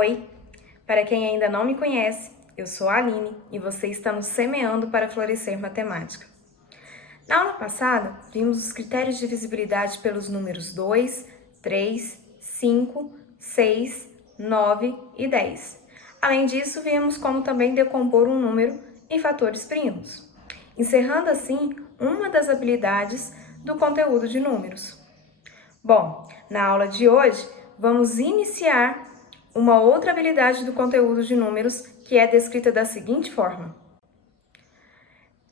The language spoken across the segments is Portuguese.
Oi, para quem ainda não me conhece, eu sou a Aline e você está no Semeando para Florescer Matemática. Na aula passada, vimos os critérios de divisibilidade pelos números 2, 3, 5, 6, 9 e 10. Além disso, vimos como também decompor um número em fatores primos, encerrando assim uma das habilidades do conteúdo de números. Bom, na aula de hoje, vamos iniciar uma outra habilidade do conteúdo de números que é descrita da seguinte forma: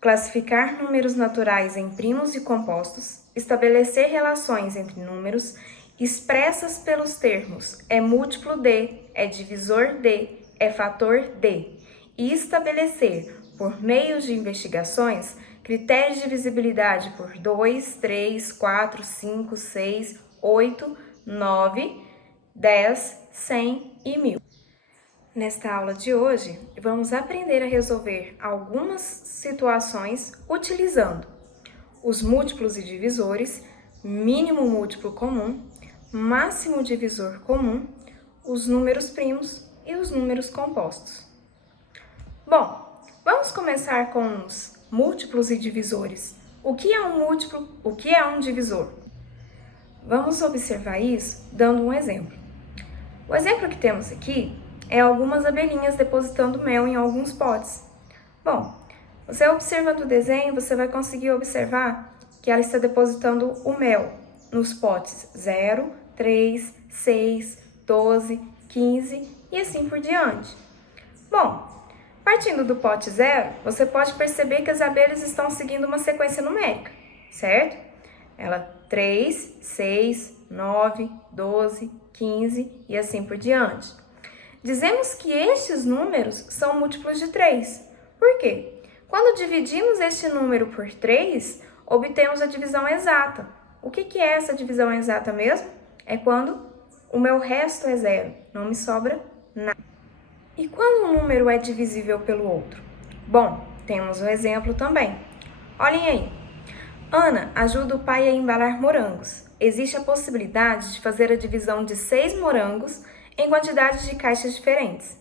classificar números naturais em primos e compostos, estabelecer relações entre números expressas pelos termos é múltiplo de, é divisor de, é fator de, e estabelecer, por meio de investigações, critérios de divisibilidade por 2, 3, 4, 5, 6, 8, 9, 10, 100 e 1000. Nesta aula de hoje, vamos aprender a resolver algumas situações utilizando os múltiplos e divisores, mínimo múltiplo comum, máximo divisor comum, os números primos e os números compostos. Bom, vamos começar com os múltiplos e divisores. O que é um múltiplo? O que é um divisor? Vamos observar isso dando um exemplo. O exemplo que temos aqui é algumas abelhinhas depositando mel em alguns potes. Bom, você observando o desenho, você vai conseguir observar que ela está depositando o mel nos potes 0, 3, 6, 12, 15 e assim por diante. Bom, partindo do pote 0, você pode perceber que as abelhas estão seguindo uma sequência numérica, certo? Ela 3, 6, 9, 12, 15 e assim por diante. Dizemos que estes números são múltiplos de 3. Por quê? Quando dividimos este número por 3, obtemos a divisão exata. O que é essa divisão exata mesmo? É quando o meu resto é 0, não me sobra nada. E quando um número é divisível pelo outro? Bom, temos um exemplo também. Olhem aí. Ana ajuda o pai a embalar morangos. Existe a possibilidade de fazer a divisão de 6 morangos em quantidades de caixas diferentes.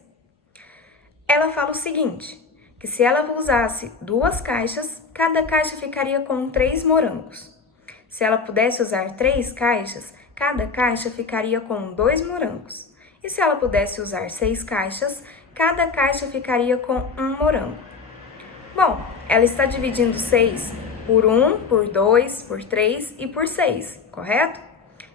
Ela fala o seguinte, que se ela usasse 2 caixas, cada caixa ficaria com 3 morangos. Se ela pudesse usar 3 caixas, cada caixa ficaria com 2 morangos. E se ela pudesse usar 6 caixas, cada caixa ficaria com 1 morango. Bom, ela está dividindo 6 por 1, por 2, por 3 e por 6, correto?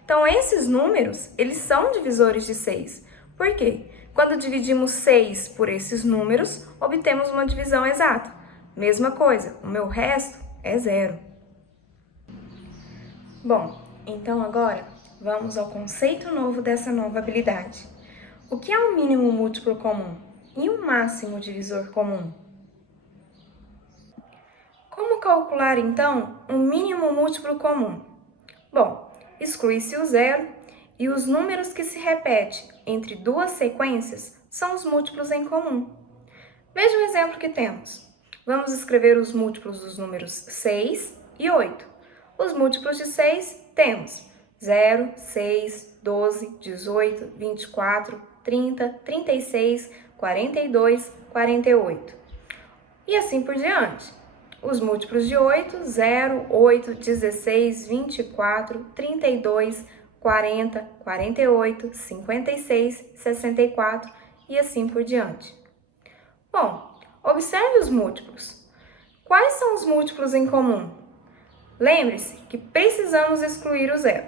Então, esses números, eles são divisores de 6. Por quê? Quando dividimos 6 por esses números, obtemos uma divisão exata. Mesma coisa, o meu resto é 0. Bom, então agora vamos ao conceito novo dessa nova habilidade. O que é um mínimo múltiplo comum e um máximo divisor comum? Como calcular, então, um mínimo múltiplo comum? Bom, exclui-se o 0 e os números que se repetem entre 2 sequências são os múltiplos em comum. Veja o exemplo que temos. Vamos escrever os múltiplos dos números 6 e 8. Os múltiplos de 6 temos 0, 6, 12, 18, 24, 30, 36, 42, 48. E assim por diante. Os múltiplos de 8, 0, 8, 16, 24, 32, 40, 48, 56, 64 e assim por diante. Bom, observe os múltiplos. Quais são os múltiplos em comum? Lembre-se que precisamos excluir o 0.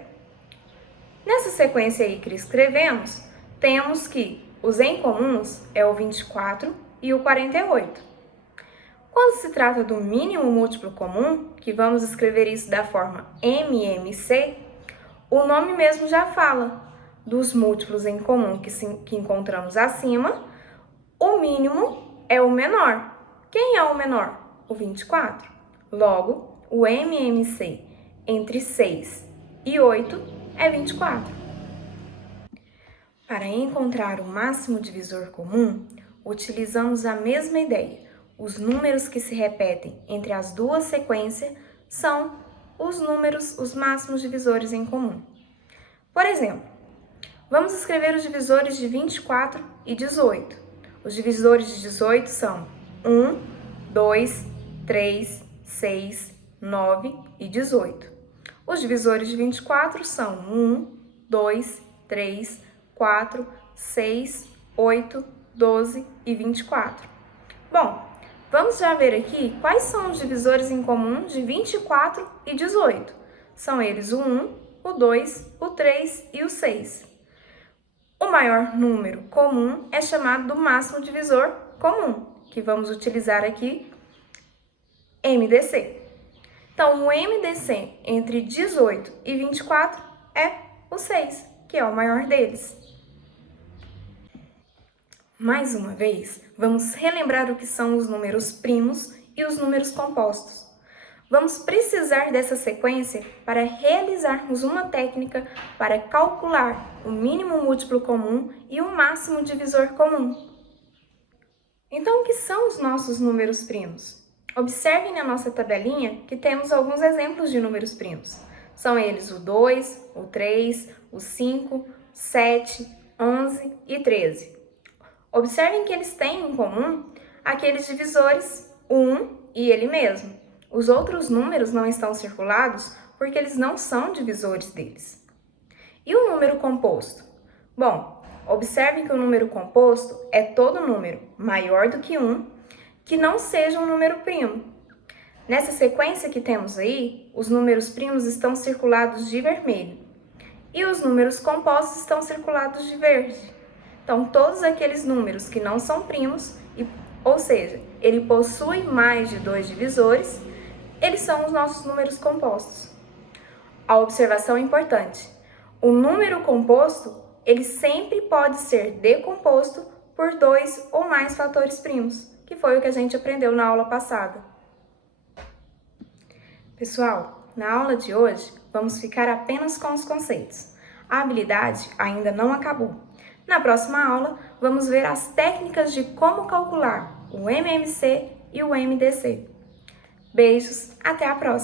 Nessa sequência aí que escrevemos, temos que os em comuns é o 24 e o 48. Quando se trata do mínimo múltiplo comum, que vamos escrever isso da forma MMC, o nome mesmo já fala. Dos múltiplos em comum que encontramos acima, o mínimo é o menor. Quem é o menor? O 24. Logo, o MMC entre 6 e 8 é 24. Para encontrar o máximo divisor comum, utilizamos a mesma ideia. Os números que se repetem entre as 2 sequências são os máximos divisores em comum. Por exemplo, Vamos escrever os divisores de 24 e 18. Os divisores de 18 são 1, 2, 3, 6, 9 e 18. Os divisores de 24 são 1, 2, 3, 4, 6, 8, 12 e 24. Bom, vamos já ver aqui quais são os divisores em comum de 24 e 18. São eles o 1, o 2, o 3 e o 6. O maior número comum é chamado do máximo divisor comum, que vamos utilizar aqui, MDC. Então, o MDC entre 18 e 24 é o 6, que é o maior deles. Mais uma vez, vamos relembrar o que são os números primos e os números compostos. Vamos precisar dessa sequência para realizarmos uma técnica para calcular o mínimo múltiplo comum e o máximo divisor comum. Então, o que são os nossos números primos? Observem na nossa tabelinha que temos alguns exemplos de números primos. São eles o 2, o 3, o 5, 7, 11 e 13. Observem que eles têm em comum aqueles divisores 1 e ele mesmo. Os outros números não estão circulados porque eles não são divisores deles. E o número composto? Bom, observem que o número composto é todo número maior do que 1 que não seja um número primo. Nessa sequência que temos aí, os números primos estão circulados de vermelho e os números compostos estão circulados de verde. Então, todos aqueles números que não são primos, ou seja, ele possui mais de 2 divisores, eles são os nossos números compostos. A observação é importante. O número composto, ele sempre pode ser decomposto por 2 ou mais fatores primos, que foi o que a gente aprendeu na aula passada. Pessoal, na aula de hoje, vamos ficar apenas com os conceitos. A habilidade ainda não acabou. Na próxima aula, vamos ver as técnicas de como calcular o MMC e o MDC. Beijos, até a próxima!